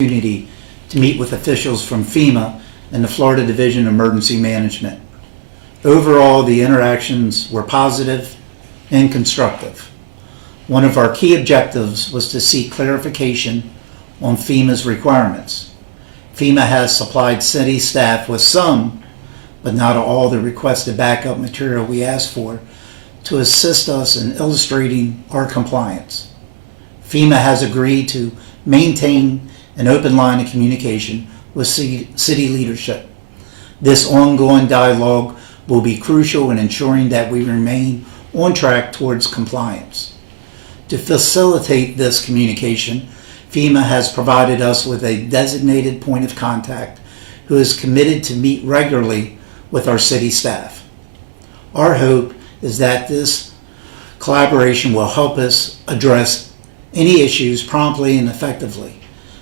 opportunity to meet with officials from FEMA and the Florida Division of Emergency Management. Overall, the interactions were positive and constructive. One of our key objectives was to seek clarification on FEMA's requirements. FEMA has supplied city staff with some, but not all, the requested backup material we asked for to assist us in illustrating our compliance. FEMA has agreed to maintain an open line of communication with city leadership. This ongoing dialogue will be crucial in ensuring that we remain on track towards compliance. To facilitate this communication, FEMA has provided us with a designated point of contact who is committed to meet regularly with our city staff. Our hope is that this collaboration will help us address any issues promptly and effectively,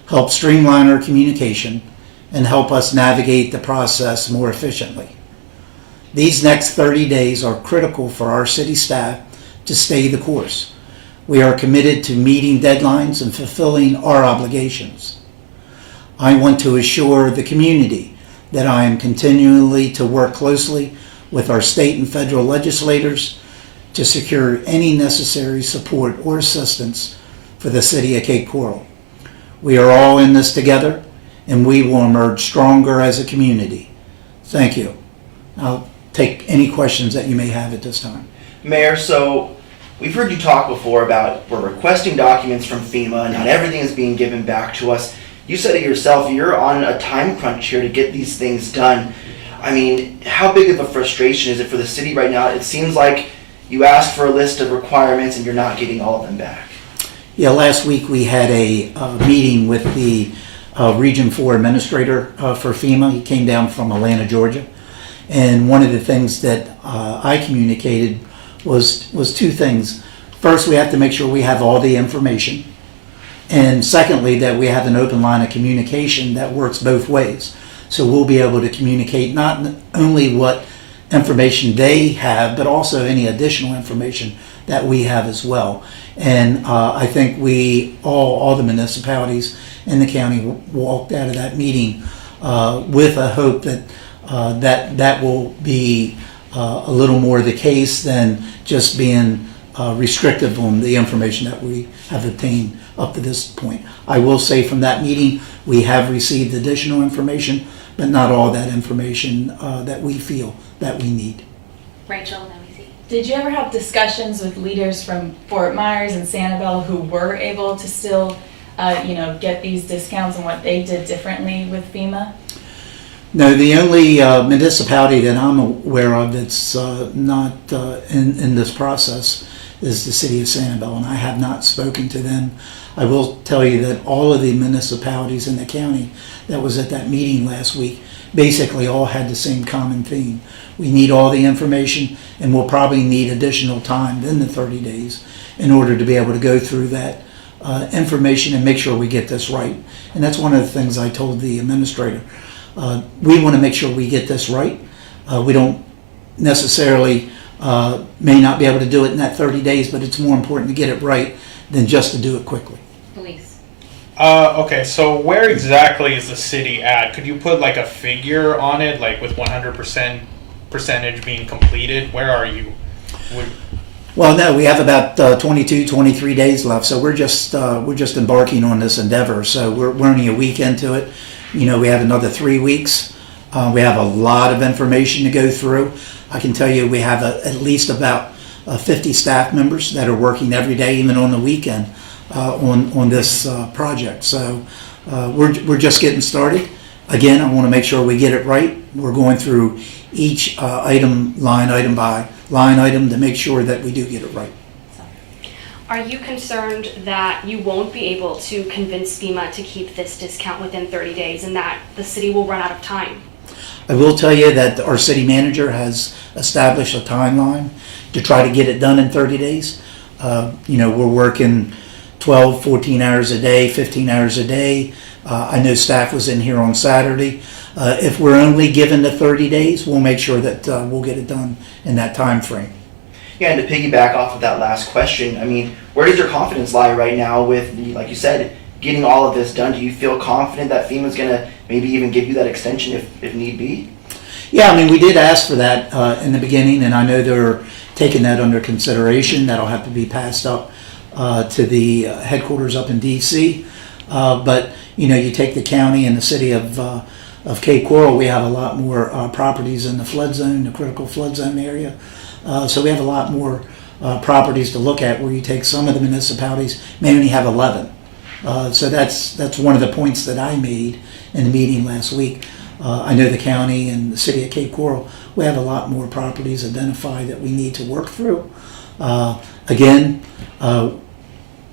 help streamline our communication, and help us navigate the process more efficiently. These next 30 days are critical for our city staff to stay the course. We are committed to meeting deadlines and fulfilling our obligations. I want to assure the community that I am continually to work closely with our state and federal legislators to secure any necessary support or assistance for the city of Cape Coral. We are all in this together, and we will emerge stronger as a community. Thank you. I'll take any questions that you may have at this time. Mayor, so we've heard you talk before about we're requesting documents from FEMA and not everything is being given back to us. You said it yourself, you're on a time crunch here to get these things done. I mean, how big of a frustration is it for the city right now? It seems like you asked for a list of requirements and you're not getting all of them back. Yeah, last week we had a meeting with the Region 4 administrator for FEMA. He came down from Atlanta, Georgia. And one of the things that I communicated was two things. First, we have to make sure we have all the information. And secondly, that we have an open line of communication that works both ways. So we'll be able to communicate not only what information they have, but also any additional information that we have as well. And I think we, all the municipalities in the county walked out of that meeting with a hope that that will be a little more the case than just being restrictive on the information that we have obtained up to this point. I will say from that meeting, we have received additional information, but not all that information that we feel that we need. Rachel, let me see. Did you ever have discussions with leaders from Fort Myers and Sanibel who were able to still, get these discounts and what they did differently with FEMA? No, the only municipality that I'm aware of that's not in this process is the city of Sanibel, and I have not spoken to them. I will tell you that all of the municipalities in the county that was at that meeting last week basically all had the same common theme. We need all the information, and we'll probably need additional time than the 30 days in order to be able to go through that information and make sure we get this right. And that's one of the things I told the administrator. We want to make sure we get this right. We don't necessarily may not be able to do it in that 30 days, but it's more important to get it right than just to do it quickly. Police. Okay, so where exactly is the city at? Could you put like a figure on it, like with 100% percentage being completed? Where are you? Well, no, we have about 22, 23 days left, so we're just embarking on this endeavor. So we're only a week into it. We have another 3 weeks. We have a lot of information to go through. I can tell you we have at least about 50 staff members that are working every day, even on the weekend, on this project. So we're just getting started. Again, I want to make sure we get it right. We're going through each line item by line item to make sure that we do get it right. Are you concerned that you won't be able to convince FEMA to keep this discount within 30 days and that the city will run out of time? I will tell you that our city manager has established a timeline to try to get it done in 30 days. We're working 12, 14 hours a day, 15 hours a day. I know staff was in here on Saturday. If we're only given the 30 days, we'll make sure that we'll get it done in that time frame. Yeah, and to piggyback off of that last question, I mean, where does your confidence lie right now with, like you said, getting all of this done, do you feel confident that FEMA's gonna maybe even give you that extension if need be? Yeah, I mean, we did ask for that in the beginning, and I know they're taking that under consideration. That'll have to be passed up to the headquarters up in DC. But, you know, you take the county and the city of Cape Coral, we have a lot more properties in the flood zone, the critical flood zone area. So we have a lot more properties to look at, where you take some of the municipalities, may only have 11. So that's one of the points that I made in the meeting last week. I know the county and the city of Cape Coral, we have a lot more properties identified that we need to work through. Again,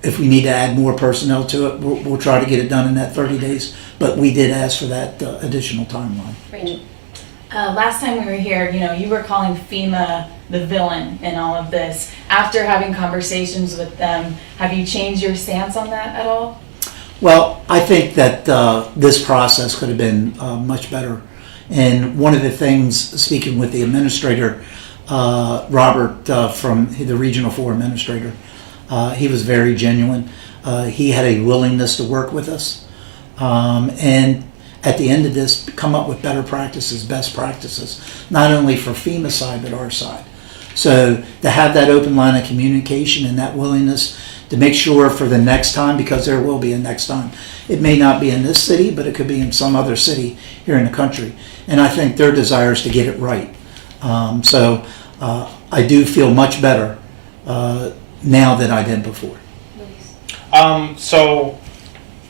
if we need to add more personnel to it, we'll try to get it done in that 30 days. But we did ask for that additional timeline. Rachel. Last time we were here, you know, you were calling FEMA the villain in all of this. After having conversations with them, have you changed your stance on that at all? Well, I think that this process could have been much better. And one of the things, speaking with the administrator, Robert from the Regional 4 administrator, he was very genuine. He had a willingness to work with us. And at the end of this, come up with better practices, best practices, not only for FEMA side, but our side. So to have that open line of communication and that willingness to make sure for the next time, because there will be a next time. It may not be in this city, but it could be in some other city here in the country. And I think their desire is to get it right. So I do feel much better now than I did before. Luis. So,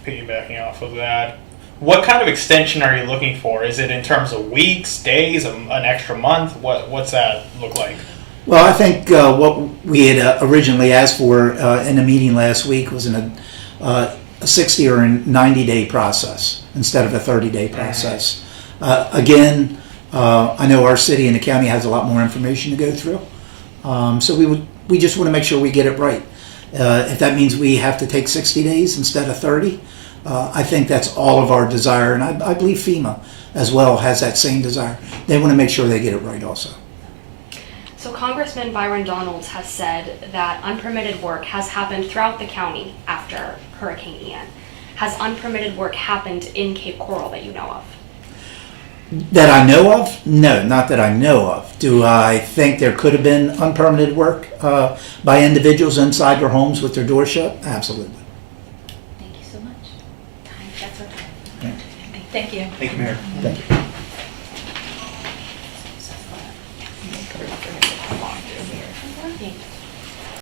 piggybacking off of that, what kind of extension are you looking for? Is it in terms of weeks, days, an extra month? What's that look like? Well, I think what we had originally asked for in the meeting last week was a 60 or a 90-day process instead of a 30-day process. Again, I know our city and the county has a lot more information to go through. So we just want to make sure we get it right. If that means we have to take 60 days instead of 30, I think that's all of our desire. And I believe FEMA as well has that same desire. They want to make sure they get it right also. So Congressman Byron Donalds has said that unpermitted work has happened throughout the county after Hurricane Ian. Has unpermitted work happened in Cape Coral that you know of? That I know of? No, not that I know of. Do I think there could have been unpermitted work by individuals inside their homes with their doors shut? Absolutely. Thank you so much. Time, that's our time. Yeah. Thank you. Thank you, Mayor. Thank you.